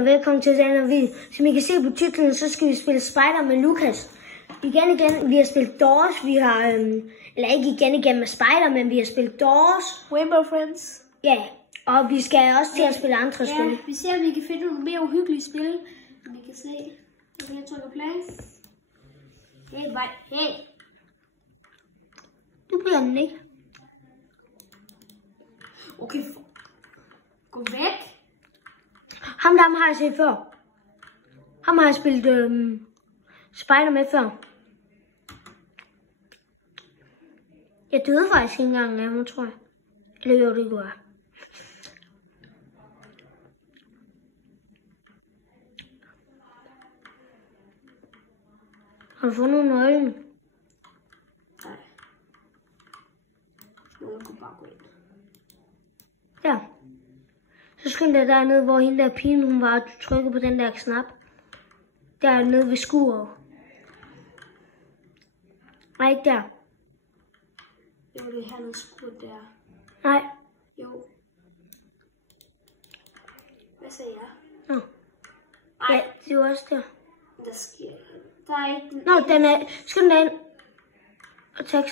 og velkommen til den her video. Som I kan se på titlen, så skal vi spille Spider med Lukas. Igen. Vi har spillet Doors. Vi har, eller ikke igen med Spider, men vi har spillet Doors. Rainbow Friends. Ja, og vi skal også til at spille andre spil. Vi ser, om vi kan finde nogle mere uhyggelige spil. Som vi kan se. Jeg trykker play. Hey. Nu bliver den ikke. Okay, gå væk. Ham har jeg set før. Ham har jeg spillet Spider med før. Jeg døde faktisk ikke engang af ham, tror jeg. Eller jo, det gjorde jeg. Har du fundet nøglen? Nej. Nogen kunne bare gå ind. Ja. Så skynd dig dernede, hvor hende der pigen, hun var, du trykker på den der knap. Dernede ved skuret. Nej, ikke der. Jo, det er hernede skuret der. Nej. Jo. Hvad sagde jeg? Nå. Ja, det er også der. Der sker. Der er ikke... Nå, den er... Skynd dig ind. Og tag...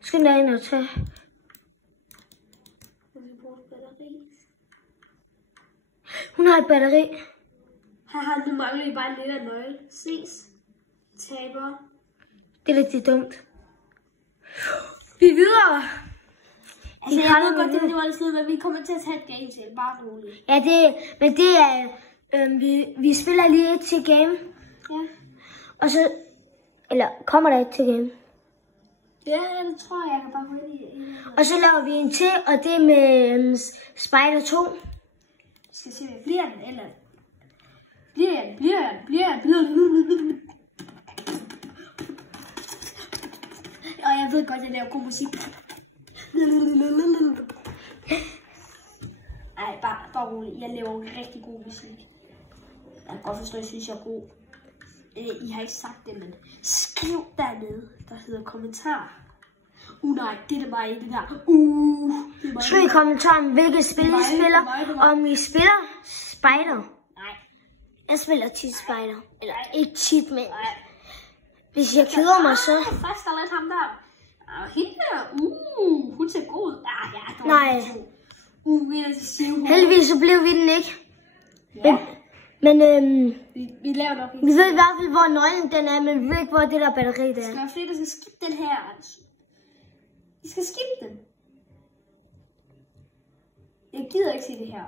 Skynd dig ind og tag... Hun har et batteri. Haha, nu mangler vi bare en lille nøgle. Ses. Taber. Det er lidt dumt. Vi er videre. Altså, jeg ved godt, det var lidt slut, men vi kommer til at tage et game til. Bare roligt. Ja, men det er... vi spiller lige et til game. Ja. Og så... Eller kommer der et til game? Ja, det tror jeg. Jeg kan bare gå ind i. Og så laver vi en til, og det er med Spider 2. Vi skal se, hvad bliver den, eller... Bliver den. Og jeg ved godt, jeg laver god musik. Ej, bare roligt. Jeg laver rigtig god musik. Jeg kan godt forstå, at jeg synes, jeg er god. I har ikke sagt det, men skriv dernede, der hedder kommentar. Nej, det er mig i det der. Skriv i kommentaren, hvilket spil I spiller, og om I spiller Spider. Nej. Jeg spiller tit Spider. Eller ikke tit, men hvis jeg keder mig, så... Først der lidt ham der. Hende der, hun ser god ud. Ja, nej. Heldigvis så blev vi den ikke. Ja. Men vi laver nok ikke. Vi ved i hvert fald, hvor nøglen den er, men vi ved ikke, hvor det der batteri der er. Skal være flere, der skal skifte den her, altså. I skal skifte den. Jeg gider ikke se det her.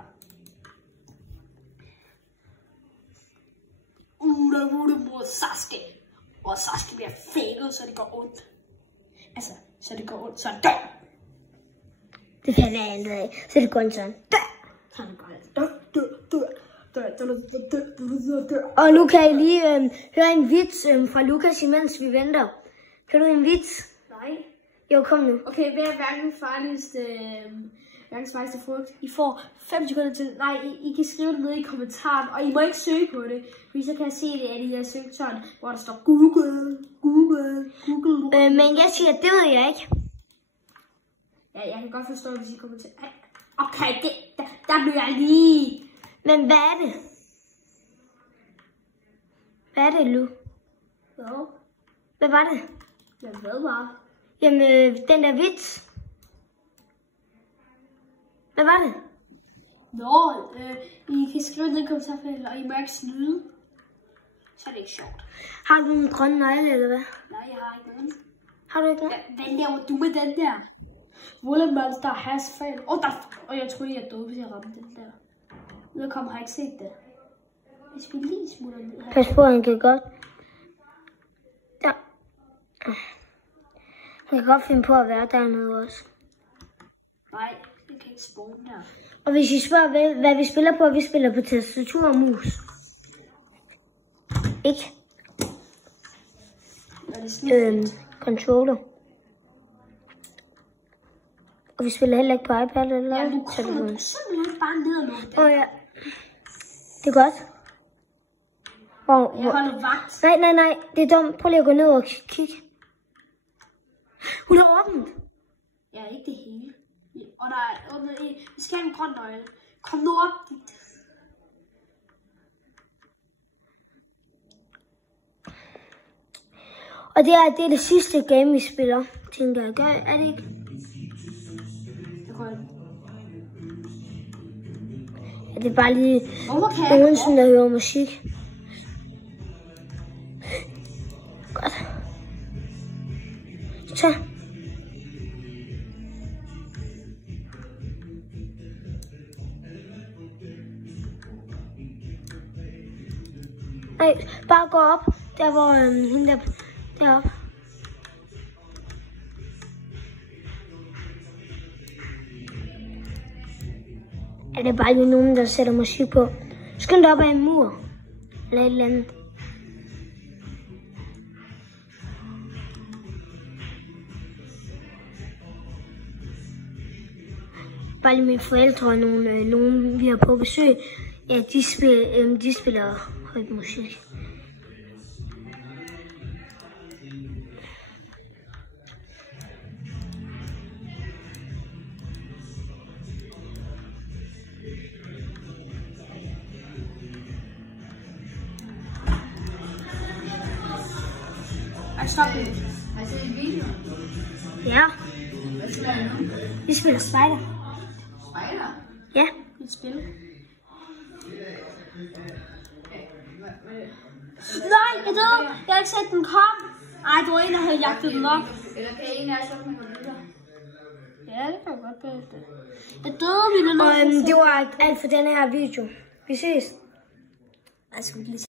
Der er mod Sasuke. Og Sasuke bliver fælet, så det går ondt. Altså, så det går ondt, så dør. Det fandt jeg aldrig af. Så det går ondt sådan. Dør. Så det går dør. Og nu kan I lige høre en vits fra Lukas, imens vi venter. Kan du en vits? Nej. Jo, kom nu. Okay, hvad er verdens farligste frugt? I får 5 sekunder til. Nej, I kan skrive det ned i kommentaren, og I må ikke søge på det. Fordi så kan jeg se det, at I har søgt sådan, hvor der står Google. Men jeg siger, det ved jeg ikke. Ja, jeg kan godt forstå, hvis I kommer til. Okay, der bliver jeg lige. Men hvad er det? Hvad er det, Lu? Hvad? Hvad var det? Ja, hvad var? Jamen, den der vits. Hvad var det? I kan skrive ned i kommentarfeltet, og I må ikke snyde. Så er det ikke sjovt. Har du en grøn nøgle, eller hvad? Nej, jeg har ikke nogen. Har du ikke nogen? Hvad laver du med den der? Woolly Monster has failed. Og jeg troede, jeg døde, hvis jeg ramte den der. Nu har jeg ikke set det. Jeg skal lige smutte ned her. Pas på, han kan godt. Der. Han kan godt finde på at være dernede også. Nej, jeg kan ikke spåne der. Og hvis I spørger, hvad vi spiller på, vi spiller på tastatur og mus. Ikke? Controller. Og vi spiller heller ikke på iPad eller telefon. Ja, du kommer simpelthen bare ned og lukker det. Ja. Det er godt. Jeg holder vagt. Nej. Det er dumt. Prøv lige at gå ned og kigge. Hun har åbent. Ja, ikke det hele. Og der er, vi skal have en grøn nøgle. Kom nu op. Og det er det sidste game, vi spiller, tænker jeg. Gør, er det ikke? Ja, det er bare lige nogen, der hører musik. Godt. Så. Nej, bare gå op, der hvor hende der, deroppe. Er det bare lige nogen, der sætter musik på? Skynd dig op ad en mur, eller et eller andet. Bare lige mine forældre og nogen vi har på besøg. Ja, de spiller højt musik. Stop det. Har I set en video? Ja. Hvad spiller I nu? Vi spiller Spider. Spider? Ja. Et spil. Nej, jeg døde. Jeg har ikke set den kom. Ej, du var en, der havde jagtet den op. Eller kan en af os åbne en computer? Ja, det kan godt være det. Jeg døde, vi er nødt Og det var alt for den her video. Vi ses. Jeg skal lige